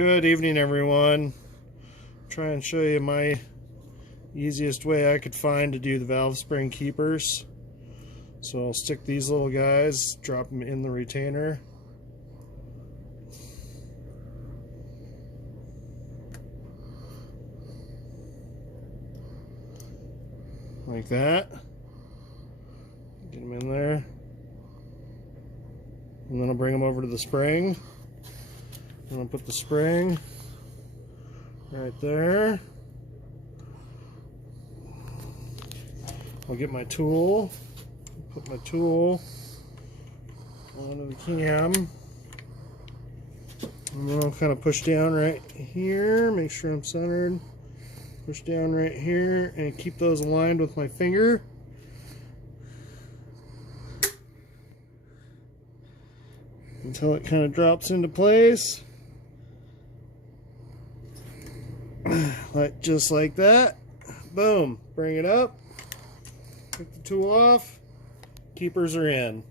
Good evening, everyone. Try and show you my easiest way I could find to do the valve spring keepers. So I'll stick these little guys, drop them in the retainer. Like that. Get them in there. And then I'll bring them over to the spring. And I'll put the spring right there. I'll get my tool, put my tool onto the cam, and then I'll kind of push down right here, make sure I'm centered, push down right here, and keep those aligned with my finger. Until it kind of drops into place. Just like that. Boom. Bring it up. Take the tool off. Keepers are in.